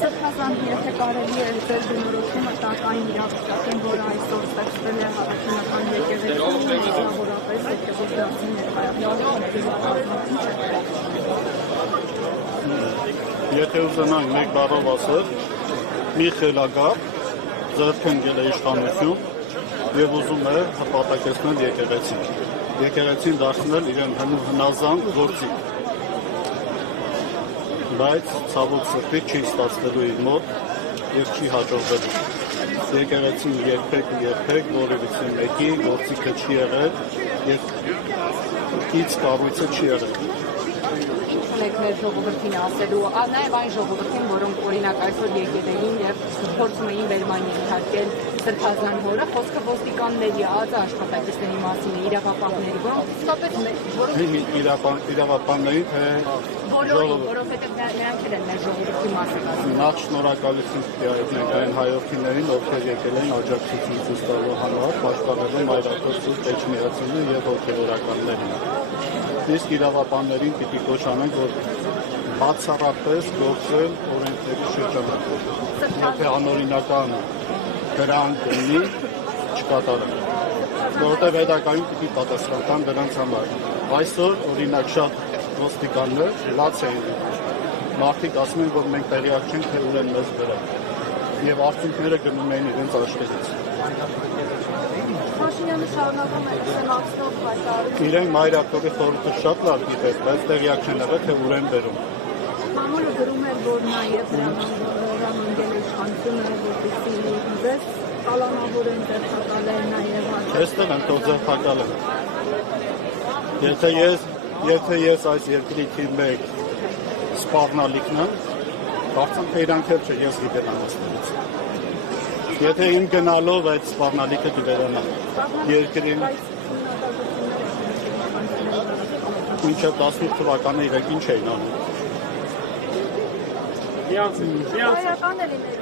Սրբազան եթե կարելի է ձեր բնորոշումը տակային իրավիճակին, որը այսօր ստեղծվել է հավաքնական եկեղեցում, մասնավորապես եկեղեցի դասի ներկայացնում։ Եթե ուզենանք մեկ բառով ասել, մի խելագար ձեռք ընկել է իշխանություն եւ ուզում է հպատակեցնել եկեղեցին։ Եկեղեցին դարձնել իրեն հնազանդ գործիք։ Բայց ցավոք սրտի չի ստացվելու իր մոտ եւ չի հաջողվելու։ Եկեղեցին երբեք որևիցե մեկի գործիքը չի եղել եւ կից կառույցը չի եղել։ Մեր ժողովրդին ասելու, նաև այն ժողովրդին, որոնք օրինակ այսօր եկել էին եւ փորձում էին վերման ենթարկել Սրբազան հորը, խոսքը ոստիկանների, աշխատակիցների մասին է, իրավապահների, որոնք իսկապես իրավապահների թե բոլորին, որովհետեւ նրանք են մեր ժողովրդի մասը։ Նախ շնորհակալություն հայտնենք այն հայրենիքներին, ովքեր եկել են աջակցություն ցույց տալու համար, պաշտպանելու Մայրաքաղաք Սուրբ Էջմիածինին եւ հոգեվորականներին։ Իսկ իրավապահներին պիտի կոչանենք, որ բացառապես գործել օրենքների շրջանակով։ Եթե անօրինական դրանք ունի, չկատարեն։ Որովհետև հետագայում պիտի պատասխան տան դրանց համար։ Այսօր օրինակ շատ ոստիկաններ լաց էին։ Մարդիկ ասում են, որ մենք տեղյակ չենք, թե ուր են մեզ դրել։ Եվ արդյունքները գնում էին իրենց աշխարհից։ Փաշինյանը շարունակում է ուսումնասիրող հայտարարություն։ Իրեն Մայրաքաղաքի խորհուրդը շատ լավ գիտեր, բայց տեղյակ չեն եղել, թե ուր են բերում։ Մամուլը գրում էր, որ նաև հրամանվել է իշխանությունը, որպեսզի ձեզ կալանավորեն, ձերբակալեն նաև Այստեղ են թող ձերբակալեն։ Եթե ես այս երկրի թիվ 1 սպառնալիքն եմ, կարծեմ թե իրանք էլ չէ, ես գիտենամ աստված։ Եթե իմ գնալով այդ սպառնալիքը դիվերանա երկրին մինչև 15 թվականը իրենք ինչ էին անում։ Հայական է լինելու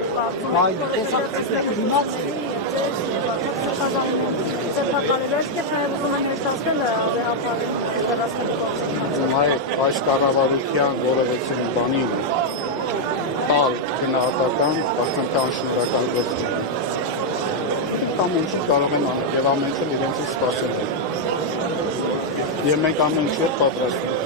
Այս կառավարության որևէ բանի տալ գնահատական, կարծեմ թե անշուշտական գործ չէ։ Ամեն ինչ կարող են անել եւ ամեն ինչ իրենցից սպասել են։ Եվ մենք ամեն ինչ պատրաստ ենք։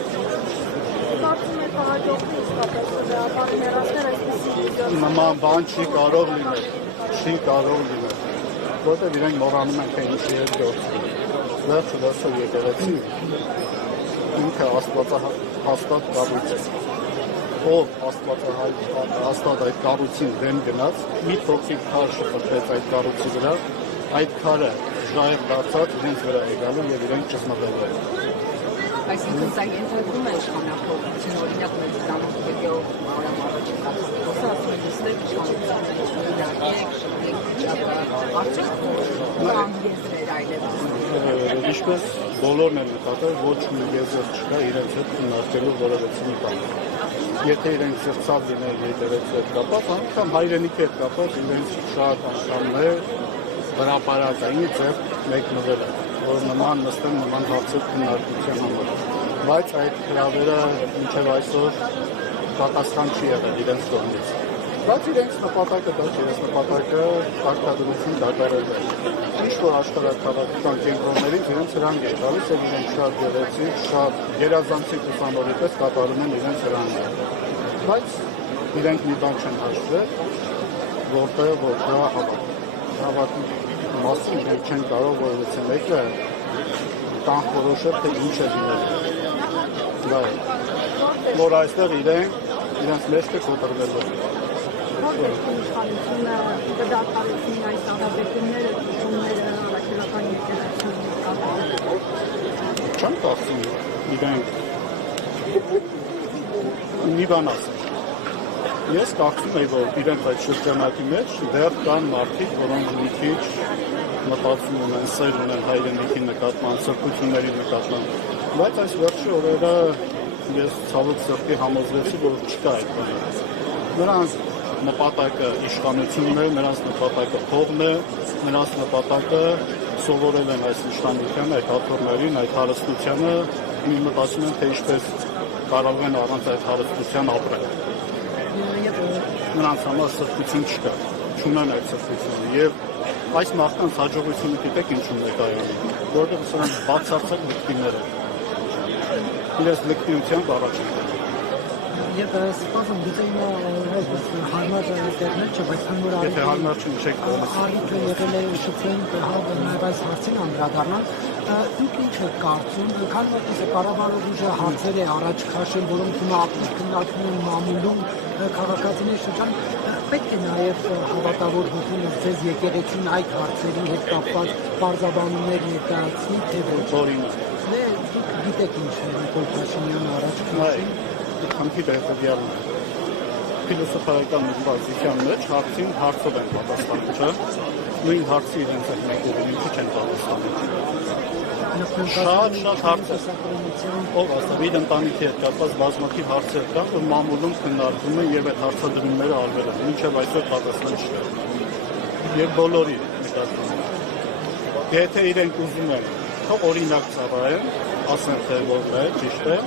Կարծում եք հաջողվի իսկապես վերապատմերացնել այսպիսի Նման բան չի կարող լինել, որտեղ իրենք մոռանում են, թե ինչի հետ գործում։ Վերջը դասով եկեղեցի ինքը աստվածահաստատ կառույց է։ Ով աստված այդ կառույցին դեմ գնաց, մի փոքրիկ քար շփոթվեց այդ կառույցի վրա, այդ քարը ժայռ դարձած իրենց վրա է գալու եւ իրենք ճշմարտել են։ Այսինքն սա ենթադրում է իշխանափոխություն, օրինակ մեր տանուտեգեով առաջին կապակցությունը ասում է Ինչպես բոլորն են նկատել, ոչ մի եզր չկա իրենց հետ քննարկելու որևէ բան։ Եթե իրենք զրծած լինեն եկեղեցու հետ կապված, անգամ հայրենիքի հետ կապված իրենց շատ անգամներ հրապարակային ձև մեկնվել են, որ նման նստեն նման հարցեր քննարկության համար։ Բայց այդ հրավերը մինչև այսօր պատասխան չի եղել իրենց կողմից։ Բայց իրենց նպատակը դա չէ, իրենց նպատակը արտադրություն դադարել է։ Ինչ որ աշխարհաքաղաքական կենտրոններից իրենց հրանք է տալիս եւ իրենք շատ գեղեցիկ, շատ գերազանցիկ ուսանողից կատարում են իրենց հրանքը։ Բայց իրենք մի բան չեն հաշվել, որտեղ որ դա հավատի մասին իրենք չեն կարող որևէ մեկը կանխորոշել, թե ինչ է լինելու։ Դա է։ Որ այստեղ իրենց մեջ կոտրվելու։ Իշխանությունը դատարկեցին այս աղաբեկումները, դիտումները առաքելական եկեղեցու Չեմ կարծում իրենք մի բան ասել։ Ես կարծում եմ, որ իրենք այդ շրջանակի մեջ դեռ կան մարդիկ, որոնք մի քիչ մտածում ունեն, սեր ունեն հայրենիքի նկատմամբ, սրբությունների նկատմամբ։ Բայց այս վերջի օրերը ես ցավոք սրտի համոզվեցի, որ չկա այդ բանը։ Նրանց նպատակը իշխանությունն է, նրանց նպատակը փողն է, նրանց նպատակը սովորել են այս իշխանությանը, այդ աթոռներին, այդ հարստությանը մտածում են, թե ինչպես կարող են առանց այդ հարստության ապրել։ Նրանց համար սրտություն չկա, չունեն այդ սրտությունը եւ այս մարդկանց հաջողությունը գիտեք ինչու՞ն է կայանում, որովհետեւ սրանք բացարձակ լկտիներ են։ Իրենց լկտիությամբ առաջ են։ Եվ սպասում գիտեմ հարմար տեղներ չէ, բայց որ եթե հարմար չեք տալիս։ Արդյոք եղել է շփոթային հաղորդը նաև այս հարցին անդրադառնալ, դուք ինչ եք կարծում, քանի որ կառավարող ուժը հարցեր է առաջ քաշել, որոնք հիմա ակտիվ քննարկվում են մամուլում, քաղաքացիների շրջան, պետք է նաև հավատավոր հոգին ձեզ եկեղեցին այդ հարցերի հետ կապված բարձաբանումներ ներկայացնի, թե ոչ։ Օրինակ։ Դուք գիտեք ինչ Նիկոլ Փաշինյանը առաջ քաշել։ Խնդիրը հետևյալն է։ Փիլիսոփայական մտածության մեջ հարցին հարցով են պատասխանում, չէ՞։ Նույն հարցի իրենց են մեկուղին չեն պատասխանում։ Շատ հարցեր։ Ով ասա, իր ընտանիքի հետ կապված բազմաթիվ հարցեր կան, որ մամուլում քննարկվում են եւ այդ հարցադրումները արվել են, մինչեւ այսօր պատասխան չկա։ Եվ բոլորի նկատմամբ։ Եթե իրենք ուզում են, թող օրինակ ծառայեն, ասեն թե որ է, ճիշտ է,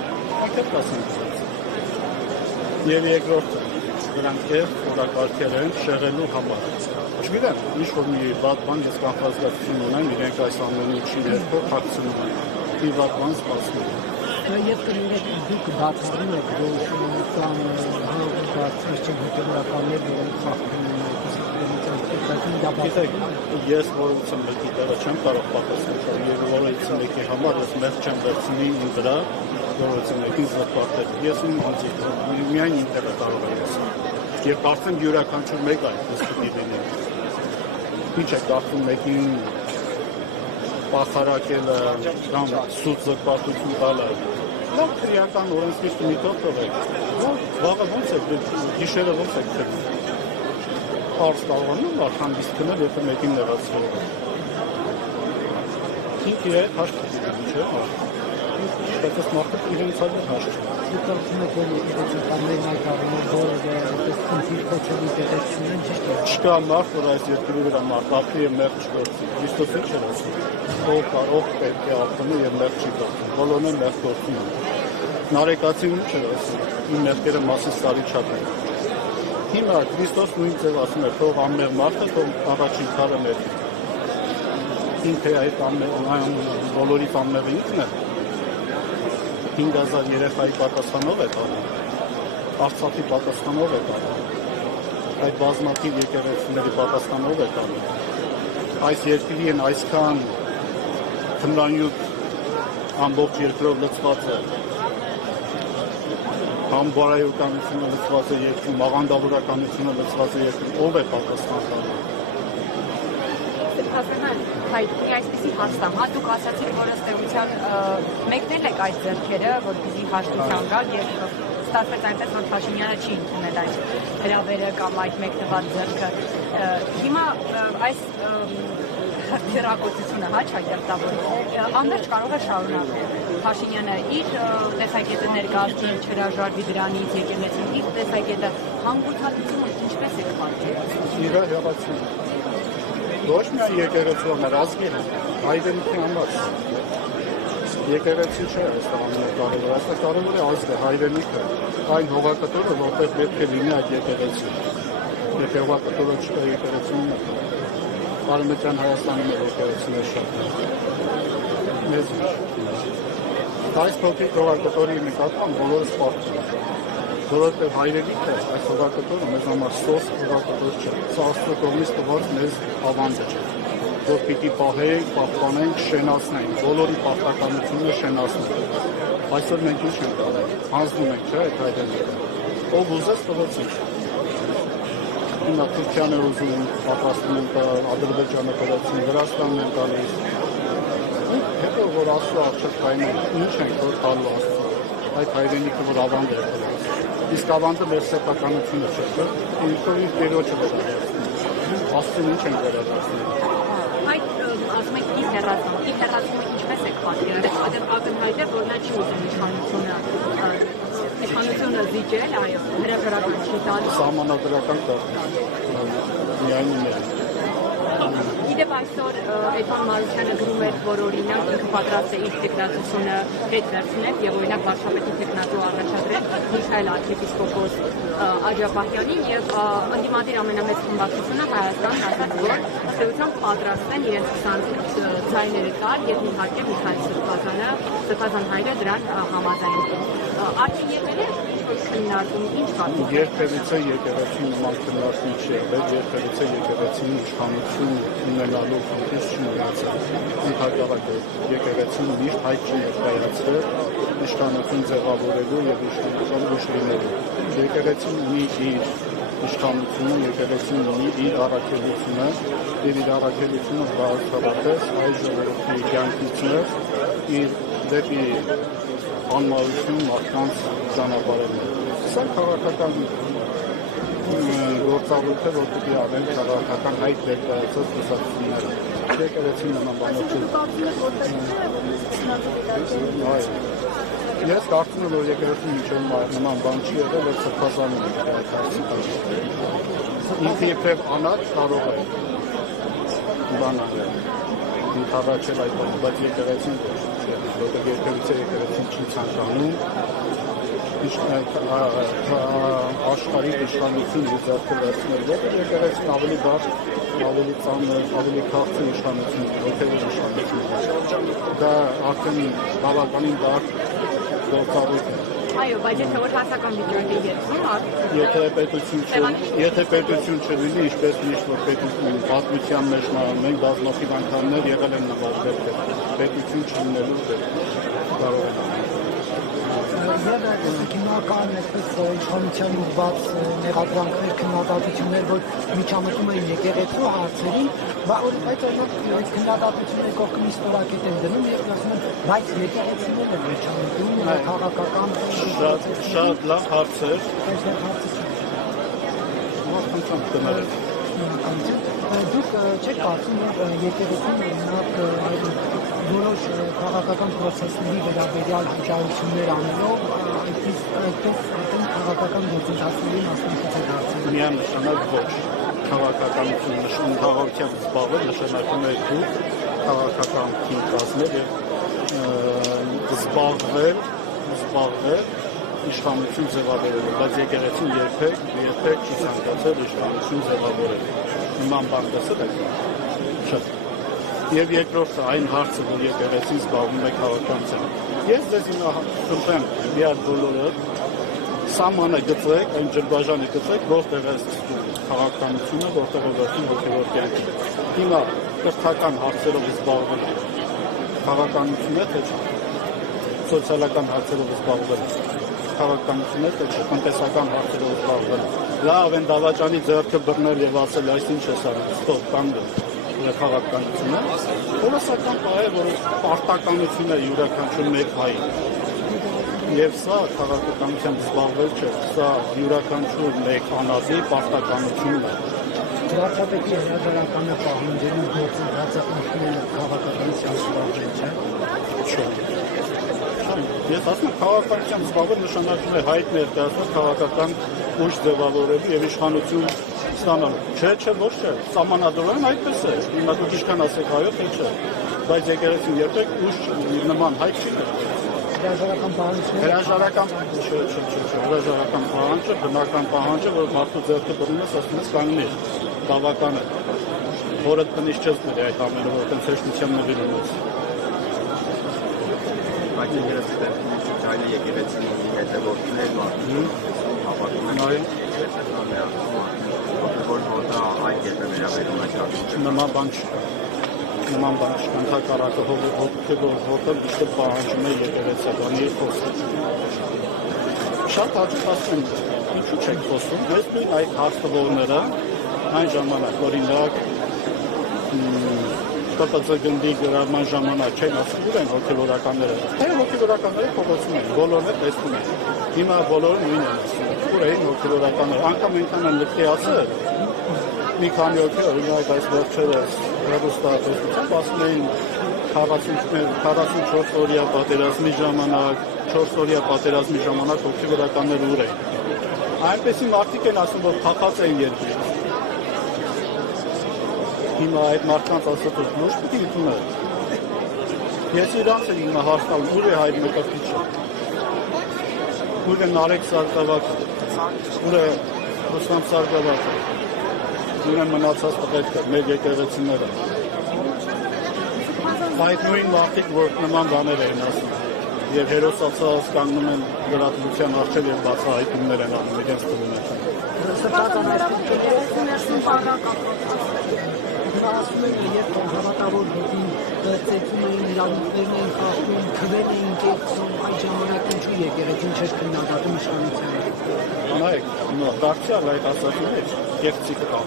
եկեք ասենք։ Եվ երկրորդը, նրանք եւ օրակարգեր են շեղելու համար։ Չգիտեմ, ինչ որ մի վատ բան ես կանխազգացություն ունեմ, իրենք այս ամեն ինչի ներքո հացնում են։ Մի վատ բան սպասում են։ Եվ կներեք դուք բացառում եք, որ կան հարցեր չեն հետևականներ, որոնք խախտում են Գիտեք, ես որևիցե մեկի տեղը չեմ կարող պատասխանել, եւ որևիցե մեկի համար ես մեղք չեմ վերցնի ինձ վրա, որևիցե մեկին զրպարտել։ Ես իմ անձի միայն իմ տեղը կարող եմ ասել։ Եվ կարծեմ յուրաքանչյուր մեկ այդպես պիտի լինի։ Ինչ է կարծում մեկին պախարակելը կամ սուտ զրպարտություն տալը։ Լավ քրեական օրենսգիր միտով տվեք։ Վաղը ոնց է, գիշերը ոնց է քրվում։ Արս կարողանում արխանդիստ կնել, եթե մեկին նեղացրել։ Ինք իր այդ հաշտ է դինում, չէ՞։ Բայց այս մարդը իրենց այդ հաշտ չէ։ Դուք կարծում եք, որ իշխաններն այդ առումով որևէ խնդիր կոչելու տեղեկություն են, ճիշտ է։ Չկա մարդ, որ այս երկրի վրա մարտապի եւ մեղք չգործի։ Քրիստոսը չէր ասում։ Ով պետք է ապրի եւ մեղք չի գործի։ Բոլորն են մեղք գործում։ Նարեկացին չէր ասում։ Իմ մեղքերը մասի սարի չափ են։ Հիմա Քրիստոս նույն ձև ասում է, թող ամեն մարդը թող առաջին քարը ների։ Ինքը այդ բոլորից ամենը ինքն է։ 5000 երեխայի պատասխանով է տալու։ Արցախի պատասխանով է տալու։ Այդ բազմաթիվ եկեղեցիների պատասխանով է տալու։ Այս երկրի են այսքան թմրանյութ ամբողջ երկրով լցված է։ Համբարայականությունը լցված է երկրում, մաղանդավորականությունը լցված է երկրում, ով է պատասխան տալու։ Հայ, այսպեսի հարցամ, դուք ասացիք, որ ըստ էության մեկնել եք այդ ձեռքերը, որպեսզի հաշտության գալ եւ ստացվեց այնպես, որ Փաշինյանը չի ընդունել այդ հրավերը կամ այդ մեկնված ձեռքը։ Հիմա այս քրակոցությունը չայտարտավորել անվերջ կարող է շարունակել։ Փաշինյանը իր տեսակետը ներկայացնել չհրաժարվի դրանից, եկեղեցին իր տեսակետը հանգուցալուծումը ինչպես է պատկերացնում։ Իր հեղացում։ Ոչ միայն եկեղեցու համար, ազգի հայրենիքի համար։ Եկեղեցին չէ այս ամենակարևորը, այստեղ կարևոր է ազգը, հայրենիքը, այն հողակտորը, որտեղ պետք է լինի այդ եկեղեցին։ Եթե հողակտորը չկա եկեղեցին, Արևմտյան Հայաստանում է եկեղեցիներ շատ։ Մեզ այս փոքրիկ հողակտորի նկատմամբ բոլորը սպասում են։ Որովհետև հայրենիքը այս հողակտորը մեզ համար սոս հողակտոր չէ։ Սա Աստծո կողմից տված մեզ ավանդը չէ, որ պիտի պահենք, պահպանենք, շենացնենք, բոլորի պարտականությունը շենացնենք։ Այսօր մենք ինչ ենք անում, հանձնում ենք, չէ՞, այդ հայրենիքը։ Ով ուզես տվեցինք։ Հիմա Թուրքիան է ուզում, պատրաստում են տալ, Ադրբեջանը տվեցին, Վրաստանն են տալիս։ Հետո որ Աստծո առջև կայանում, ինչ ենք որ տալու Աստծո, այդ հայրենիքը որ ավանդ է տալիս։ Իսկ ավանդը մեր սեփականությունը չէ, չէ՞։ Ինչով իր տերոջը վերադարձնում։ Աստծուն ինչ ենք վերադարձնում։ Այդ ասում եք իր հեռացումը ինչպես եք պատկերացնում։ Ակնհայտ է, որ նա չի ուզում իշխանությունը զիջել, այո, հրաժարական չի տալու։ Սահմանադրական կարգ միայն իներ։ Իդեպ այսօր Էդվան Մարությանը գրում էր, որ օրինակ ինքը պատրաստ է իր տեխնատությունը հետ վերցնել եւ օրինակ վարչապետի տեխնատու առաջադրել Միքայել arczepiskopos Աջապահյանին եւ ընդդիմադիր ամենամեծ խմբակցությունը Հայաստանն ասաց, որ ըստ պատրաստ են իրենց 20 ձայները կար եւ իհարկե Միքայել Սրբազան հայրը դրան համաձայնվի։ Արդեն եղել է քննարկում, ինչ պատմում։ Երբևիցե եկեղեցին նման քննարկում չի եղել, երբևիցե եկեղեցին իշխանություն ունենալու խնդիր չի ունեցել։ Ընդհակառակը եկեղեցին միշտ հայտ չի ներկայացրել իշխանություն ձևավորելու եւ իշխանության ուժ լինելու։ Եկեղեցին ունի իր իշխանությունը, եկեղեցին ունի իր առաքելությունը, իր առաքելությունը բարձրապես այս ժողովրդի կյանքից իր դեպի անմարություն մարդկանց ճանապարհը։ Սա քաղաքական գործառույթ է, որ պետք է անեն քաղաքական հայտ ներկայացած կուսակցությունները։ Եկեղեցին նման բաներ չի։ Ես կարծում եմ, որ եկեղեցին միջում նման բան չի եղել, որ Սրբազանը ինքը իբրև անած կարող է բան անել, ընդառաջել այդ բանը, բայց եկեղեցին որտեղ երբևիցե եկեղեցին չի ցանկանում աշխարհի իշխանություն ձեռքը վերցնել, որտեղ եկեղեցին ավելի բարձ, ավելի ծանր, ավելի քաղցր իշխանություն, ոգևոր իշխանություն։ Դա արդեն բավականին բարդ գործառույթ է։ Այո, բայց եթե որ հասական վիճակ է երկրում, եթե պետություն չլինի, ինչպես միշտ որ պետություն պատմության մեջ մենք բազմաթիվ անգամներ եղել են նվաճվել, պետություն չլինելու կարող է։ Եվ հիմնական այսպես իշխանության ուղղված մեղադրանքներ, քննադատություններ, որ միջամտում էին եկեղեցու հարցերին, բայց օրինակ քննադատությունները կողքին ստորակետ են դնում եւ ասում են, բայց եկեղեցին էլ է միջամտում, քաղաքական շատ լավ հարց է։ Դուք չեք կարծում, որ եկեղեցին օրինակ որոշ քաղաքական պրոցեսների վերաբերյալ հաջողություններ անելով այդպես քաղաքական գործընթացների մասնակից է դարձել։ Միանշանակ ոչ։ Քաղաքականություն նշանակությամբ զբաղվել նշանակում է դու քաղաքական թիմ կազմել եւ զբաղվել իշխանություն ձևավորելու, բայց եկեղեցին երբեք չի ցանկացել իշխանություն ձևավորել։ Նման բան տեսել եք։ Շատ։ Եվ երկրորդը այն հարցը, որ եկեղեցին զբաղվում է քաղաքականությամբ։ Ես ձեզ խնդրեմ, միած բոլորը սահմանը գծեք, այն ջրբաժանը գծեք, որտեղ է քաղաքականությունը, որտեղ է վերջին հոգևոր կյանքը։ Հիմա կրթական հարցերով զբաղվել քաղաքականություն է, թե չէ։ Սոցիալական հարցերով զբաղվել քաղաքականություն է, թե չէ։ Տնտեսական հարցերով զբաղվել։ Լավ են դավաճանի ձեռքը բռնել եւ ասել, այս ինչ է սա, ստոպ կանգնի։ Քաղաքականությունը, որսական պահ է, որ պարտականություն է յուրաքանչյուր մեկ հայի։ Եվ սա քաղաքականությամբ զբաղվել չէ, սա յուրաքանչյուր մեկ անձի պարտականությունն է։ Վարչապետի հրաժարականը պահանջելու գործընթացը ընդունել քաղաքականությամբ զբաղվել չէ։ Չէ։ Ես ասում եմ, քաղաքականությամբ զբաղվել նշանակում է հայտ ներկայացնել քաղաքական ուժ ձևավորելու եւ իշխանություն ստանալու։ Չէ, ոչ չէ։ Սահմանադրական այդպես է։ Հիմա դուք ինչքան ասեք այո, թե չէ։ Բայց եկեղեցին երբեք ուժ նման հայտ չի ներկայացնում։ Հրաժարական պահանջը։ Հրաժարական պահանջը, բնական պահանջը, որ մարդու ձեռքը բռնում ես, ասում ես կանգնի, բավական է։ Որդ տնից չես ների այդ ամենը, որ տենց հեշտությամբ նվիրում ես։ Բայց եկեղեցին այլ եկեղեցին հետևորդներն ու հավատում են այն որ դա այդ կերպ է վերաբերում այդ հարցին։ Նման բան չկա։ Նման բան չկա։ Ընդհակառակը հոգեոր դիշտ պահանջում է եկեղեցականի խոսքը։ Շատ հաճախ ասում են, ինչու չեք խոսում։ Մեզ նույն այդ հաստատողները այն ժամանակ օրինակ ԿՊՑ գնդի գրառման ժամանակ չեն ասում, ուր են հոգևորականները։ Թե հոգևորականները փողոցում են, բոլորն էլ տեսնում են։ Հիմա բոլորը նույնն են ասում, ուր են հոգևորականները։ Անկամ այնքան են լքի ասել, մի քանի օքի օրինակ այս վերջերս հեռուստատեսությամբ ասում էին 44 օրյա պատերազմի ժամանակ հոգևորականները ուր են։ Այնպեսի մարդիկ են ասում, որ փախած են երկրից։ Հիմա այդ մարդկանց ասած լուրջ պիտի ընդունել։ Ես իրանց եմ հարցնում, ուր է Հայր Մկրտիչը, ուր է Նարեկ Սարգսակը, ուր է Ռուստամ Սարգսակը, ուր են մնացած տղերքը, մեր եկեղեցիները։ Այդ նույն մարդիկ, որ նման բաներ են ասում, եւ հերոսացած կանգնում են լրատվության առջև եւ բացահայտումներ են անում իրենց տունները։ Ասում են, երբ հավատավոր դեպին ծեծում էին իրավունքներն էին խախտում, քվեն էին կեցում, այդ ժամանակ ինչու եկեղեցին չէր քննադատում իշխանությանը։ Նայեք, դարձյալ այդ ասածի մեջ կեղծիք կա։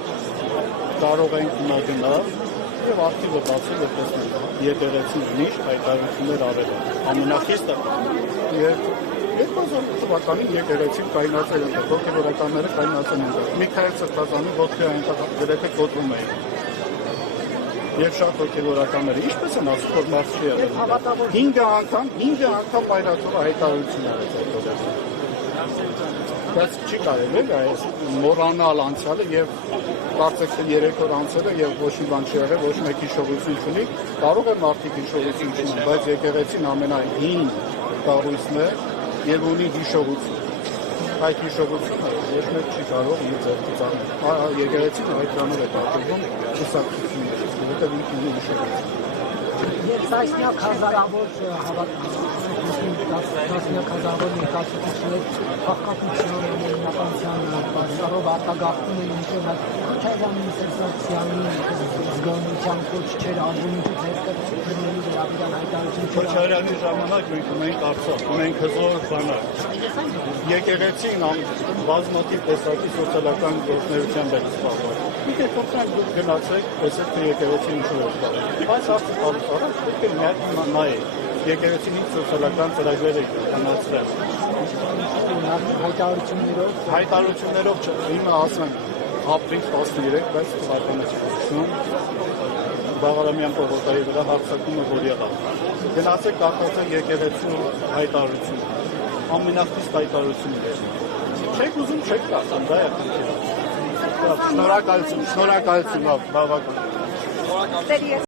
Կարող են գնալ եւ ակտիվը բացել եւ տեսնել եկեղեցին միշտ հայտարարություններ արել։ Ամենախիստը 2000 թվականին եկեղեցին կայնացել են, հոգեվորականները կայնացել են։ Միքայել Սրբազանի ոտքի այնտեղ գրեթե կոտրում էին։ Եվ շատ հոգեվորականները ինչպես են ասում, որ մարդու եղել։ 5 անգամ մայրաթորը հայտարարություն արեց այդ դեպքում։ Բայց չի կարելի այս մոռանալ անցյալը եւ կարծեք թե 3 օր անցել է եւ ոչ մի բան չի եղել, ոչ մեկ հիշողություն չունի, կարող է մարդիկ հիշողություն չունեն, բայց եկեղեցին ամենահին կառույցն է եւ ունի հիշողություն։ Այդ հիշողությունը ոչ մեկ չի կարող իր ձեռքից անել։ Եկեղեցին այդ բաները պատկերում ուսակցություններ, որովհետեւ ինքն ունի հիշողություն։ Երբ տասնյակ հազարավոր ներկայացուցիչներ հաղթականության ամենականության բարձրով արտագաղթում էին ինչով Քոչարյանի սենսացիալի զգոնության կոչ չեր արվում ներկայացուցիչների վերաբերյալ հայտարարություն Քոչարյանի ժամանակ մենք ունենք Արցախ, ունենք հզոր բանակ։ Եկեղեցին բազմաթիվ տեսակի սոցիալական գործունեությամբ է զբաղված։ Իսկ փոխանակ դուք գնացեք, տեսեք թե եկեղեցին ինչու է զբաղվում։ Բայց առաջ պետք է միայն նայեք եկեղեցին սոցիալական ծրագրերը կանացրել։ Հայտարարություններով չէ, հիմա ասեմ ապրիլ 13, բայց թվականը չկսում Բաղարամյան պողոտայի վրա հարձակումը որ եղավ։ Գնացեք կարդացեք եկեղեցու հայտարարություն։ Ամենախիստ հայտարարություններ։ Չեք ուզում, չեք կարդում, դա է խնդիրը։ Շնորհակալություն, բավական։